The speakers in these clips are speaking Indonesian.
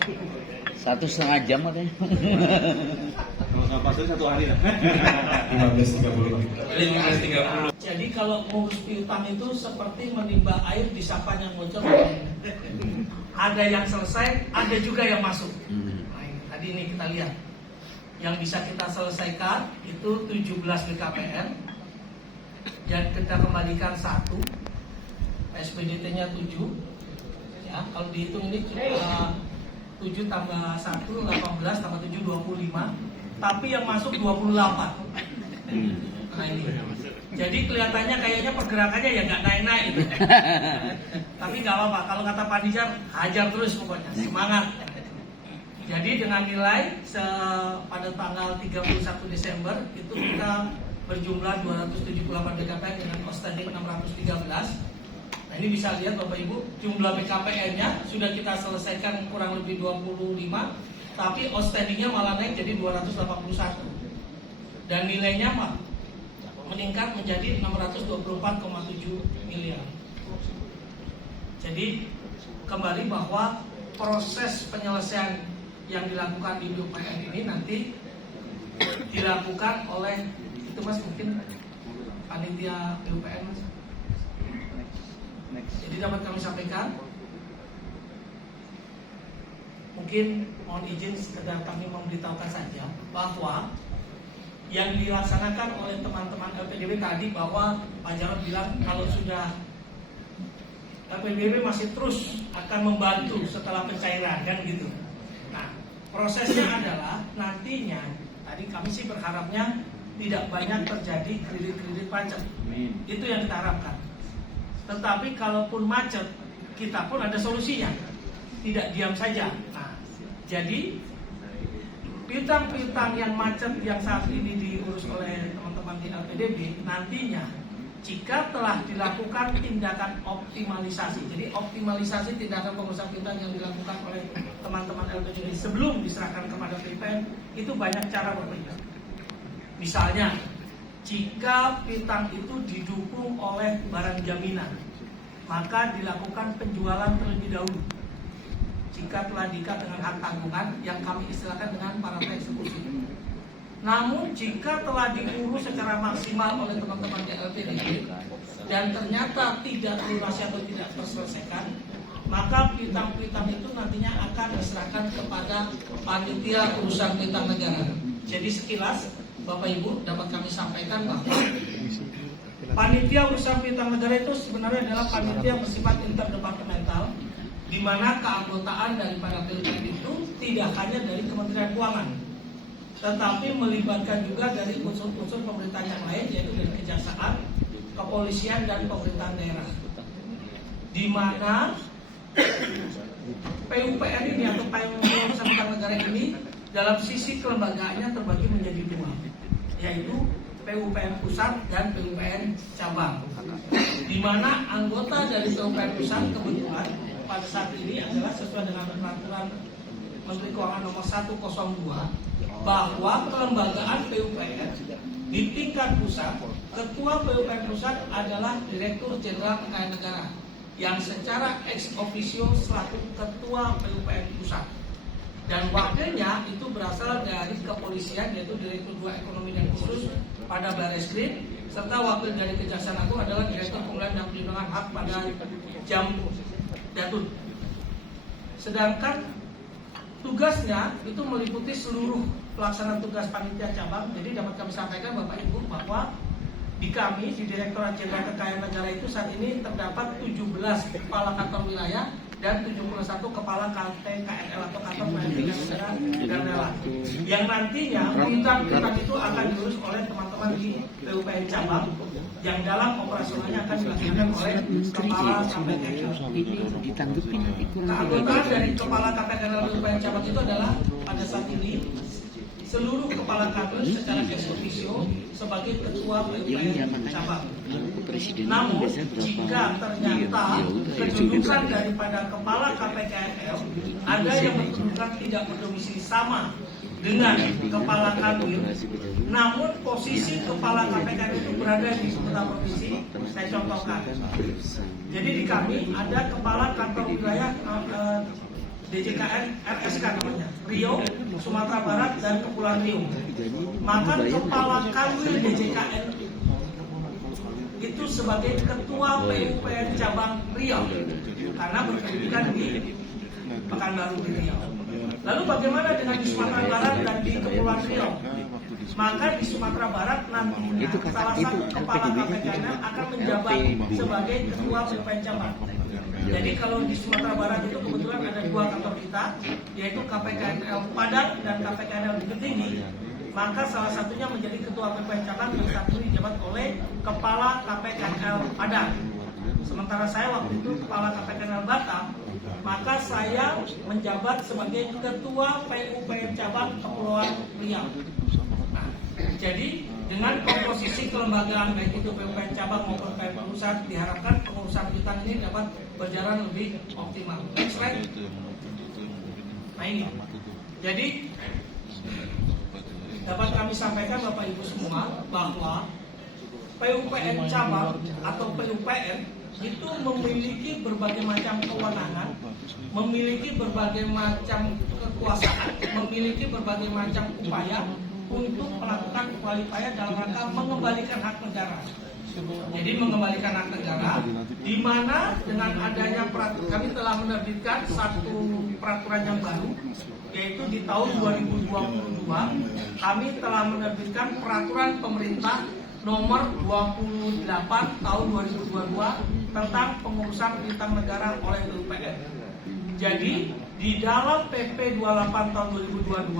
1,5 jam katanya. Kalau sama pasien 1 hari lah. 15.30. Jadi kalau ngurus piutang itu seperti menimba air di sapan yang bocor. Ada yang selesai, ada juga yang masuk. Nah, tadi ini kita lihat. Yang bisa kita selesaikan itu 17 BKPN. Dan kita kembalikan 1. SPDT-nya 7. Ya, kalau dihitung ini 7 tambah 1, 18 tambah 7, 25. Tapi yang masuk 28. Nah ini. Jadi kelihatannya kayaknya pergerakannya ya nggak naik-naik gitu. Tapi nggak apa-apa. Kalau kata Pak Nijar, hajar terus pokoknya. Semangat. Jadi dengan nilai pada tanggal 31 Desember itu kita berjumlah 278 BKPN dengan outstanding 613. Nah ini bisa lihat Bapak Ibu, jumlah BKPN-nya sudah kita selesaikan kurang lebih 25, tapi outstanding-nya malah naik jadi 281. Dan nilainya meningkat menjadi 624,7 miliar. Jadi kembali bahwa proses penyelesaian yang dilakukan di BUPN ini nanti dilakukan oleh itu Mas, mungkin panitia BUPN Mas. Jadi dapat kami sampaikan, mungkin mohon izin sekedar kami memberitahukan saja bahwa yang dilaksanakan oleh teman-teman LPDB tadi, bahwa Pak Jarod bilang kalau sudah LPDB masih terus akan membantu setelah pencairan kan gitu. Nah prosesnya adalah nantinya tadi kami sih berharapnya tidak banyak terjadi kredit-kredit macet. Itu yang kita harapkan. Tetapi kalaupun macet, kita pun ada solusinya. Tidak diam saja. Nah, jadi piutang-piutang yang macet yang saat ini diurus oleh teman-teman di LPDB, nantinya jika telah dilakukan tindakan optimalisasi, jadi optimalisasi tindakan pengurusan piutang yang dilakukan oleh teman-teman LPDB sebelum diserahkan kepada PPN, itu banyak cara berbeda. Misalnya, jika piutang itu didukung oleh barang jaminan, maka dilakukan penjualan terlebih dahulu. Jika telah diikat dengan hak tanggungan yang kami istilahkan dengan parata eksekusi. Namun jika telah diurus secara maksimal oleh teman-teman di LPDB dan ternyata tidak lunasi atau tidak terselesaikan, maka piutang-piutang itu nantinya akan diserahkan kepada panitia urusan piutang negara. Jadi sekilas Bapak Ibu dapat kami sampaikan bahwa panitia urusan piutang negara itu sebenarnya adalah panitia bersifat interdepartemental, di mana keanggotaan daripada PLN itu tidak hanya dari Kementerian Keuangan, tetapi melibatkan juga dari unsur-unsur pemerintahan yang lain, yaitu dari kejaksaan, kepolisian, dan pemerintahan daerah. Di mana PUPN ini atau Payung Urusan Piutang Negara ini dalam sisi kelembagaannya terbagi menjadi 2, yaitu PUPN pusat dan PUPN cabang. Di mana anggota dari PUPN pusat kebetulan pada saat ini adalah sesuai dengan peraturan Menteri Keuangan nomor 102 bahwa pelembagaan PUPN di tingkat pusat, ketua PUPN pusat adalah Direktur Jenderal Kekayaan Negara yang secara ex officio selaku ketua PUPN pusat. Dan wakilnya itu berasal dari kepolisian, yaitu Direktur 2 Ekonomi dan Khusus pada Barreskrim, serta wakil dari Kejaksaan Agung adalah Direktur Pemulihan dan Perlindungan Hak pada Jatun. Sedangkan tugasnya itu meliputi seluruh pelaksanaan tugas panitia cabang. Jadi dapat kami sampaikan Bapak Ibu bahwa di kami di Direktorat Jenderal Kekayaan Negara itu saat ini terdapat 17 kepala kantor wilayah dan 71 kepala KTKNL atau kantor pelayanan negara dan relawan, yang nantinya piutang-piutang itu akan diurus oleh teman-teman di PUPN cabang yang dalam operasionalnya akan dilakukan oleh kepala KPKNL. Keanggotaan dari kepala KPKNL PUPN cabang itu adalah pada saat ini seluruh kepala kantor secara ex officio sebagai ketua PUPN cabang. Namun jika ternyata kedudukan daripada kepala KPKNL ada yang berkedudukan tidak berdomisili sama dengan kepala kanwil, namun posisi kepala KPKNL itu berada di kota provinsi, saya contohkan. Jadi di kami ada kepala kantor wilayah DJKN RSK namanya, Riau, Sumatera Barat, dan Kepulauan Riau. Maka kepala kanwil DJKN itu sebagai ketua PUPN cabang Riau karena berkedudukan di Pekanbaru di Riau. Lalu bagaimana dengan di Sumatera Barat dan di Kepulauan Riau? Maka di Sumatera Barat nantinya salah satu kepala KPKN akan menjabat sebagai ketua PUPN cabang. Jadi kalau di Sumatera Barat itu kebetulan ada dua kantor kita, yaitu KPKNL Padang dan KPKNL Bukit Tinggi. Maka salah satunya menjadi ketua PUPN cabang yang satu dijabat oleh kepala KPKNL Padang. Sementara saya waktu itu kepala KPKNL Batam, maka saya menjabat sebagai ketua PUPN cabang Kepulauan Riau. Nah, jadi dengan komposisi kelembagaan baik itu PUPN cabang maupun PUPN pusat, diharapkan pengurusan piutang ini dapat berjalan lebih optimal. Next slide. Nah ini, jadi dapat kami sampaikan Bapak Ibu semua bahwa PUPN cabang atau PUPN itu memiliki berbagai macam kewenangan, memiliki berbagai macam kekuasaan, memiliki berbagai macam upaya untuk melakukan upaya dalam rangka mengembalikan hak negara. Jadi mengembalikan hak negara, di mana dengan adanya kami telah menerbitkan satu peraturan yang baru, yaitu di tahun 2022 kami telah menerbitkan peraturan pemerintah nomor 28 tahun 2022 tentang pengurusan piutang negara oleh PUPN. Jadi di dalam PP 28 tahun 2022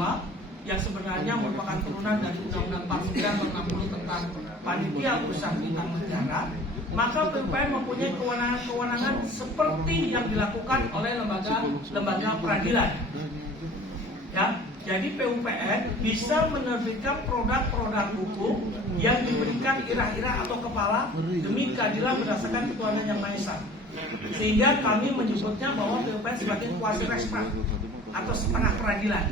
yang sebenarnya merupakan turunan dari Undang-Undang 49 tahun 60 tentang panitia urusan piutang negara, maka PUPN mempunyai kewenangan-kewenangan seperti yang dilakukan oleh lembaga peradilan. Ya, jadi PUPN bisa menerbitkan produk-produk hukum yang diberikan irah-irah atau kepala demi keadilan berdasarkan ketuhanan yang Maha Esa. Sehingga kami menyebutnya bahwa PUPN sebagai quasi rexprat atau setengah peradilan.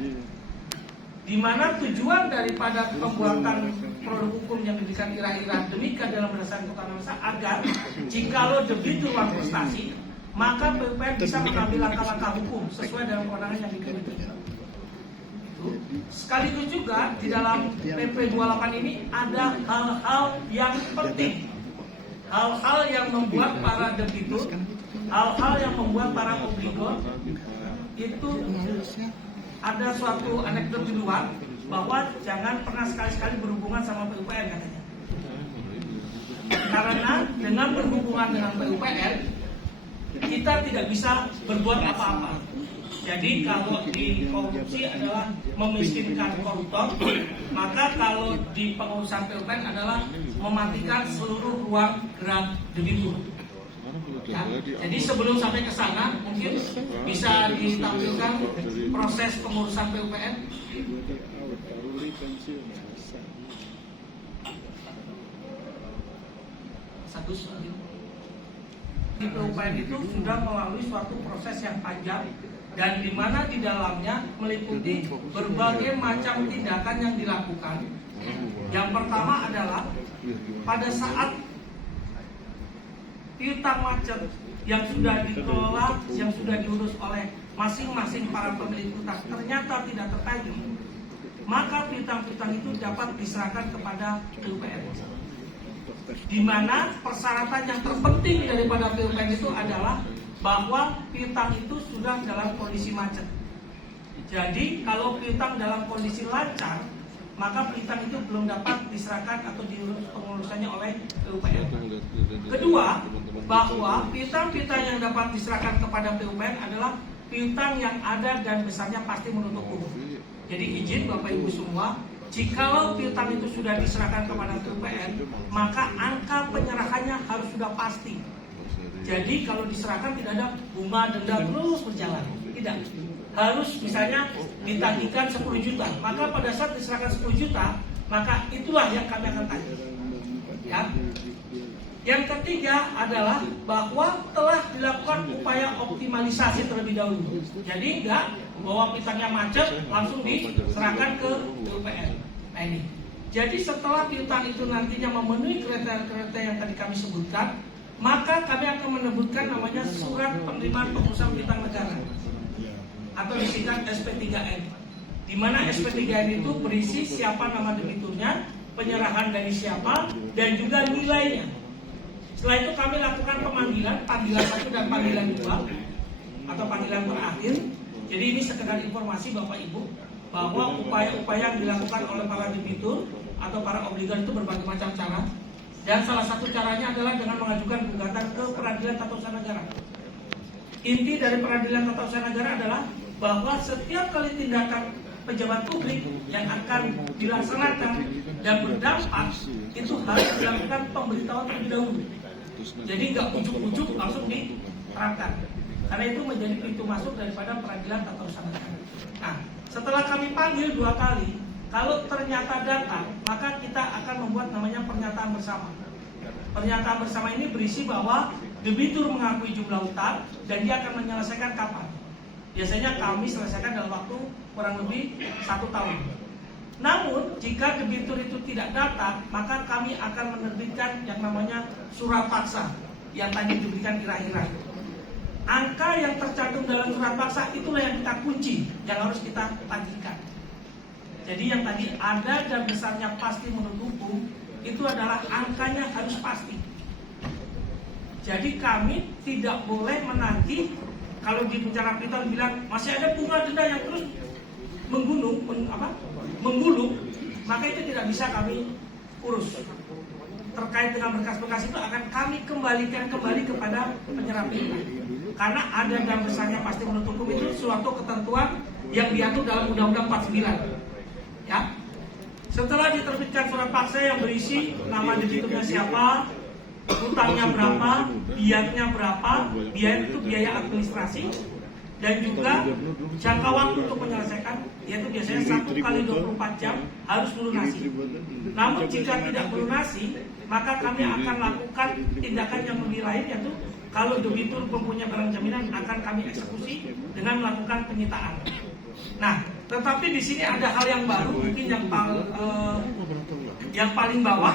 Di mana tujuan daripada pembuatan produk hukum yang diberikan irah-irah demi keadilan berdasarkan ketuhanan Maha Esa agar jikalau debitur uang prestasi, maka PUPN bisa mengambil langkah-langkah hukum sesuai dengan kewenangan yang dimiliki. Sekaligus juga di dalam PP 28 ini ada hal-hal yang penting, hal-hal yang membuat para debitur, hal-hal yang membuat para obligor itu ada suatu anekdot di luar bahwa jangan pernah sekali-sekali berhubungan sama PUPN katanya. Karena dengan berhubungan dengan PUPN kita tidak bisa berbuat apa-apa. Jadi kalau di korupsi adalah memiskinkan koruptor, maka kalau di pengurusan PUPN adalah mematikan seluruh ruang gerak debitur. Ya, jadi sebelum sampai ke sana mungkin bisa ditampilkan proses pengurusan PUPN. Satu lagi. Di PUPN itu sudah melalui suatu proses yang panjang dan di mana di dalamnya meliputi berbagai macam tindakan yang dilakukan. Yang pertama adalah pada saat piutang macet yang sudah dikelola, yang sudah diurus oleh masing-masing para pemilik utang ternyata tidak tertagih, maka piutang-piutang itu dapat diserahkan kepada PUPN. Di mana persyaratan yang terpenting daripada PUPN itu adalah bahwa piutang itu sudah dalam kondisi macet. Jadi kalau piutang dalam kondisi lancar, maka piutang itu belum dapat diserahkan atau diurus pengurusannya oleh PUPN. Kedua, bahwa piutang-piutang yang dapat diserahkan kepada PUPN adalah piutang yang ada dan besarnya pasti menutup umum. Jadi izin Bapak Ibu semua, jikalau piutang itu sudah diserahkan kepada PUPN, maka angka penyerahannya harus sudah pasti. Jadi kalau diserahkan tidak ada bunga denda terus berjalan, tidak. Harus misalnya ditagihkan 10 juta, maka pada saat diserahkan 10 juta, maka itulah yang kami akan tagih. Ya. Yang ketiga adalah bahwa telah dilakukan upaya optimalisasi terlebih dahulu. Jadi enggak bahwa piutangnya macet langsung diserahkan ke PUPN. Nah ini. Jadi setelah piutang itu nantinya memenuhi kriteria yang tadi kami sebutkan, maka kami akan menerbitkan namanya surat penerimaan pengurusan piutang negara atau disingkat SP3N. Di mana SP3N itu berisi siapa nama debiturnya, penyerahan dari siapa, dan juga nilainya. Setelah itu kami lakukan panggilan 1 dan panggilan 2 atau panggilan terakhir. Jadi ini sekedar informasi Bapak Ibu bahwa upaya-upaya yang dilakukan oleh para debitur atau para obligan itu berbagai macam cara. Dan salah satu caranya adalah dengan mengajukan gugatan ke Peradilan Tata Usaha Negara. Inti dari Peradilan Tata Usaha Negara adalah bahwa setiap kali tindakan pejabat publik yang akan dilaksanakan dan berdampak itu harus dilakukan pemberitahuan terlebih dahulu. Jadi nggak ujuk-ujuk langsung diterapkan. Karena itu menjadi pintu masuk daripada Peradilan Tata Usaha Negara. Nah, setelah kami panggil 2 kali, kalau ternyata datang, maka kita akan membuat namanya pernyataan bersama. Pernyataan bersama ini berisi bahwa debitur mengakui jumlah utang dan dia akan menyelesaikan kapan. Biasanya kami selesaikan dalam waktu kurang lebih 1 tahun. Namun jika debitur itu tidak datang, maka kami akan menerbitkan yang namanya surat paksa yang tadi diberikan kira-kira. Angka yang tercantum dalam surat paksa itulah yang kita kunci, yang harus kita tagihkan. Jadi yang tadi ada dan besarnya pasti menurut hukum itu adalah angkanya harus pasti. Jadi kami tidak boleh menagih. Kalau di pencara kita bilang masih ada bunga denda yang terus menggulung, maka itu tidak bisa kami urus. Terkait dengan berkas-berkas itu akan kami kembalikan kembali kepada penyerah piutang. Karena ada dan besarnya pasti menurut hukum itu suatu ketentuan yang diatur dalam Undang-Undang 49. Ya. Setelah diterbitkan surat paksa yang berisi nama debiturnya siapa, utangnya berapa, biayanya berapa, biaya itu biaya administrasi, dan juga jangka waktu untuk menyelesaikan, yaitu biasanya 1 kali 24 jam harus melunasi. Namun jika tidak melunasi, maka kami akan lakukan tindakan yang lebih lain, yaitu kalau debitur mempunyai barang jaminan akan kami eksekusi dengan melakukan penyitaan. Nah, tetapi di sini ada hal yang baru, mungkin yang paling bawah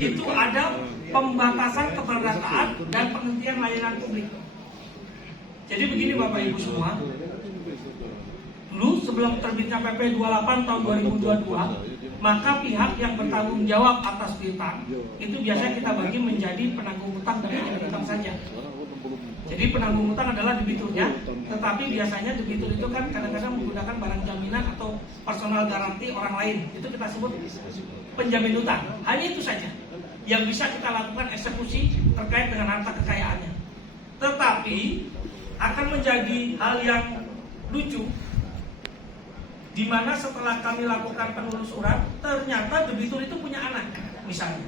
itu ada pembatasan keperdataan dan penghentian layanan publik. Jadi begini Bapak Ibu semua, dulu sebelum terbitnya PP 28 tahun 2022, maka pihak yang bertanggung jawab atas piutang itu biasanya kita bagi menjadi penanggung utang dan penanggung utang saja. Jadi penanggung utang adalah debiturnya, tetapi biasanya debitur itu kan kadang-kadang menggunakan barang jaminan atau personal garanti orang lain. Itu kita sebut penjamin utang. Hanya itu saja yang bisa kita lakukan eksekusi terkait dengan harta kekayaannya. Tetapi akan menjadi hal yang lucu, di mana setelah kami lakukan penelusuran, ternyata debitur itu punya anak, misalnya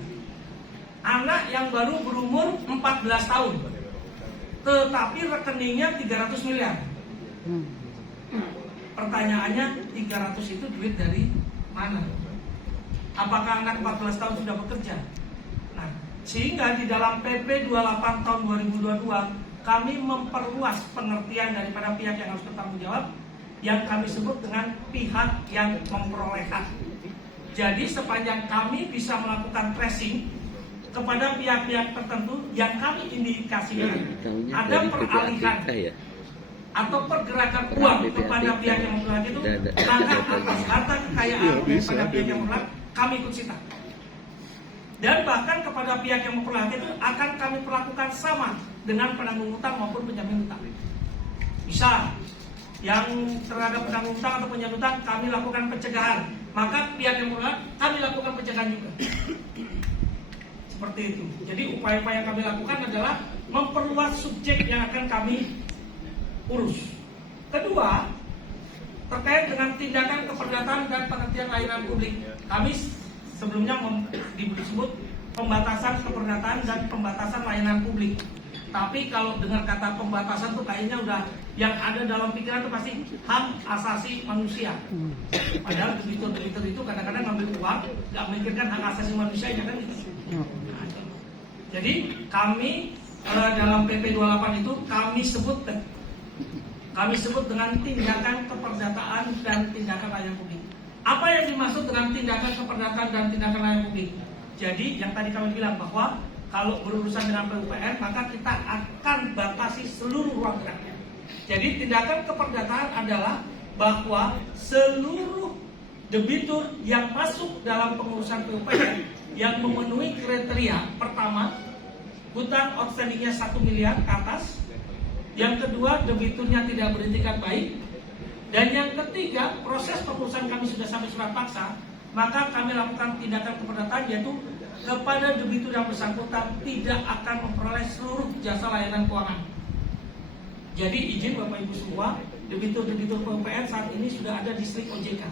anak yang baru berumur 14 tahun, tetapi rekeningnya 300 miliar. Pertanyaannya, 300 itu duit dari mana? Apakah anak 14 tahun sudah bekerja? Nah, sehingga di dalam PP 28 tahun 2022 kami memperluas pengertian daripada pihak yang harus bertanggung jawab, yang kami sebut dengan pihak yang memperoleh hak. Jadi sepanjang kami bisa melakukan tracing kepada pihak-pihak tertentu yang kami indikasikan ada peralihan atau pergerakan uang kepada pihak yang memperoleh itu, maka atas harta kekayaan kepada pihak yang memperoleh kami ikut sita. Dan bahkan kepada pihak yang memperoleh itu akan kami perlakukan sama dengan penanggung utang maupun penjamin utang. Misal yang terhadap penanggung utang atau penjamin utang kami lakukan pencegahan, maka pihak yang memperoleh kami lakukan pencegahan juga. Seperti itu. Jadi upaya-upaya yang kami lakukan adalah memperluas subjek yang akan kami urus. Kedua, terkait dengan tindakan keperdataan dan pengertian layanan publik, kami sebelumnya disebut pembatasan keperdataan dan pembatasan layanan publik. Tapi kalau dengar kata pembatasan tuh kayaknya udah yang ada dalam pikiran itu pasti hak asasi manusia. Padahal debitur-debitur itu kadang-kadang ngambil uang, nggak memikirkan hak asasi manusia, kan gitu. Jadi kami dalam PP 28 itu kami sebut dengan tindakan keperdataan dan tindakan layanan publik. Apa yang dimaksud dengan tindakan keperdataan dan tindakan layanan publik? Jadi yang tadi kami bilang bahwa kalau berurusan dengan PUPR, maka kita akan batasi seluruh ruang geraknya. Jadi tindakan keperdataan adalah bahwa seluruh debitur yang masuk dalam pengurusan PUPR yang memenuhi kriteria, pertama, hutang outstandingnya 1 miliar ke atas. Yang kedua, debiturnya tidak beretikat baik. Dan yang ketiga, proses pengurusan kami sudah sampai surat paksa, maka kami lakukan tindakan keperdataan, yaitu kepada debitur yang bersangkutan tidak akan memperoleh seluruh jasa layanan keuangan. Jadi izin Bapak Ibu semua, debitur-debitur PUPR saat ini sudah ada di Slik OJK.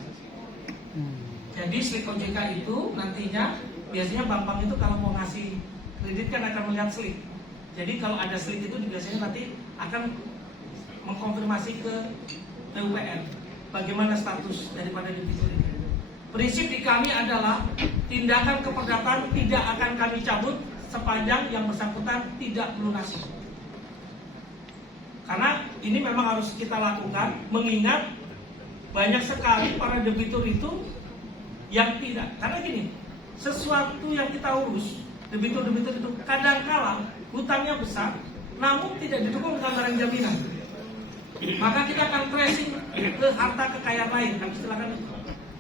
Jadi Slik OJK itu nantinya biasanya bank-bank itu kalau mau ngasih kredit kan akan melihat Slik. Jadi kalau ada Slik itu biasanya nanti akan mengkonfirmasi ke PUPR bagaimana status daripada debitur ini. Prinsip di kami adalah tindakan keperdataan tidak akan kami cabut sepanjang yang bersangkutan tidak melunasi. Karena ini memang harus kita lakukan, mengingat banyak sekali para debitur itu yang tidak. Karena gini, sesuatu yang kita urus, debitur-debitur itu kadang-kala hutangnya besar, namun tidak didukung dengan barang jaminan. Maka kita akan tracing ke harta kekayaan lain, kami silakan itu.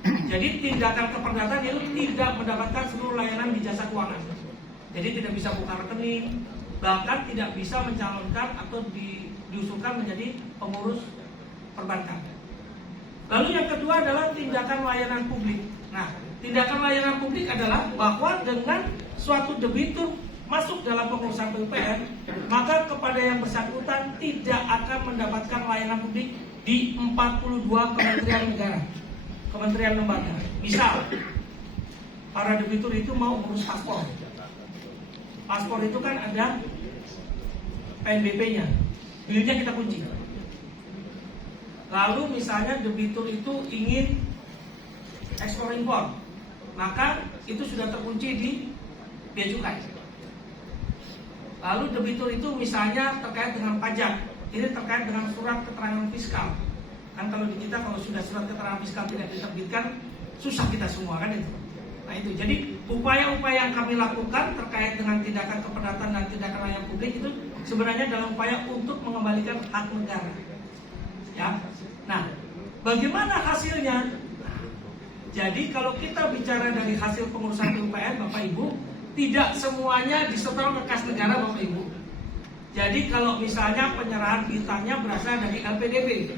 Jadi tindakan keperdataan itu tidak mendapatkan seluruh layanan di jasa keuangan. Jadi tidak bisa buka rekening, bahkan tidak bisa mencalonkan atau diusulkan menjadi pengurus perbankan. Lalu yang kedua adalah tindakan layanan publik. Nah, tindakan layanan publik adalah bahwa dengan suatu debitur masuk dalam pengurusan PUPR, maka kepada yang bersangkutan tidak akan mendapatkan layanan publik di 42 kementerian negara, kementerian lembaga. Misal, para debitur itu mau urus paspor. Paspor itu kan ada PNBP-nya, bilnya kita kunci. Lalu misalnya debitur itu ingin ekspor impor, maka itu sudah terkunci di bea cukai. Lalu debitur itu misalnya terkait dengan pajak, ini terkait dengan surat keterangan fiskal. Kan kalau di kita kalau sudah surat keterangan fiskal tidak diterbitkan, susah kita semua kan itu. Nah itu, jadi upaya-upaya yang kami lakukan terkait dengan tindakan keperdataan dan tindakan layanan publik itu sebenarnya dalam upaya untuk mengembalikan hak negara. Ya, nah bagaimana hasilnya? Jadi kalau kita bicara dari hasil pengurusan PUPR, Bapak Ibu, tidak semuanya disetor ke kas negara, Bapak Ibu. Jadi kalau misalnya penyerahan piutangnya berasal dari LPDP,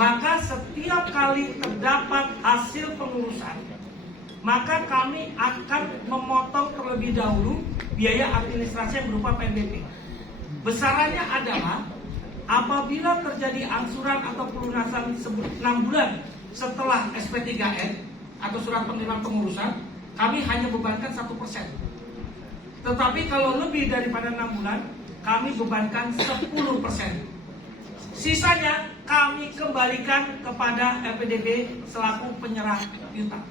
maka setiap kali terdapat hasil pengurusan, maka kami akan memotong terlebih dahulu biaya administrasi yang berupa PNBP. Besarannya adalah apabila terjadi angsuran atau pelunasan 6 bulan setelah SP3N atau surat penerimaan pengurusan, kami hanya bebankan 1%. Tetapi kalau lebih daripada 6 bulan, kami bebankan 10%. Sisanya kami kembalikan kepada LPDP selaku penyerah piutang.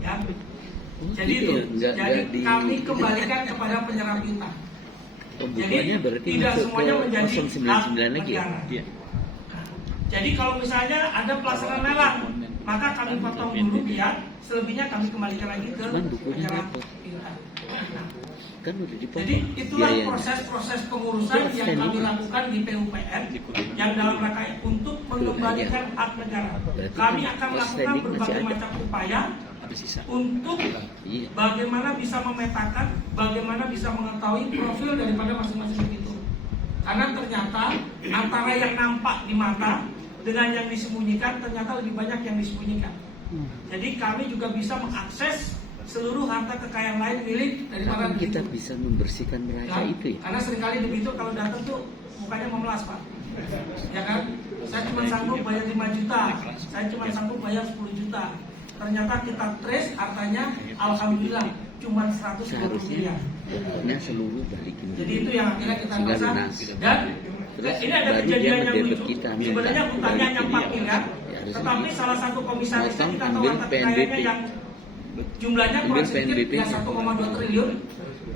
Ya. Jadi itu, jadi kami kembalikan kepada penyerah piutang. Jadi tidak semuanya menjadi hak negara. Jadi kalau misalnya ada pelaksanaan lelang, maka kami potong dulu dia, selebihnya kami kembalikan lagi ke penyerah piutang. Jadi itulah proses-proses pengurusan yang kami lakukan di PUPR yang dalam rangka untuk mengembalikan hak negara. Kami akan melakukan berbagai macam upaya untuk bagaimana bisa memetakan, bagaimana bisa mengetahui profil daripada masing-masing debitur. Karena ternyata antara yang nampak di mata dengan yang disembunyikan ternyata lebih banyak yang disembunyikan. Jadi kami juga bisa mengakses seluruh harta kekayaan lain milik daripada kita bisa membersihkan mereka itu ya? Karena seringkali debitur kalau datang tuh mukanya memelas, Pak. Ya kan? Saya cuma sanggup bayar 5 juta, saya cuma sanggup bayar 10 juta. Ternyata kita trace hartanya, alhamdulillah cuma 120 miliar. Pokoknya seluruh balikin. Jadi itu yang akhirnya kita rasa. Dan ini ada kejadian yang lucu. Sebenarnya hutangnya hanya 4 miliar, tetapi salah satu komisarisnya kita tahu harta kekayaannya yang jumlahnya kurang sedikit ya 1,2 triliun.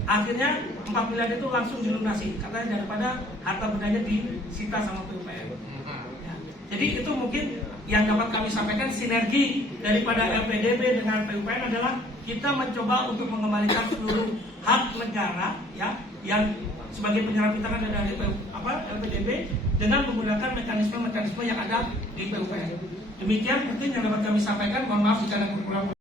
Akhirnya 4 miliar itu langsung dilunasi, katanya daripada harta bendanya disita sama PUPR. Ya. Jadi itu mungkin yang dapat kami sampaikan, sinergi daripada LPDP dengan PUPR adalah kita mencoba untuk mengembalikan seluruh hak negara ya yang sebagai penyerap tangan dari LPDP dengan menggunakan mekanisme-mekanisme yang ada di PUPR. Demikian mungkin yang dapat kami sampaikan. Mohon maaf jika ada kekurangan.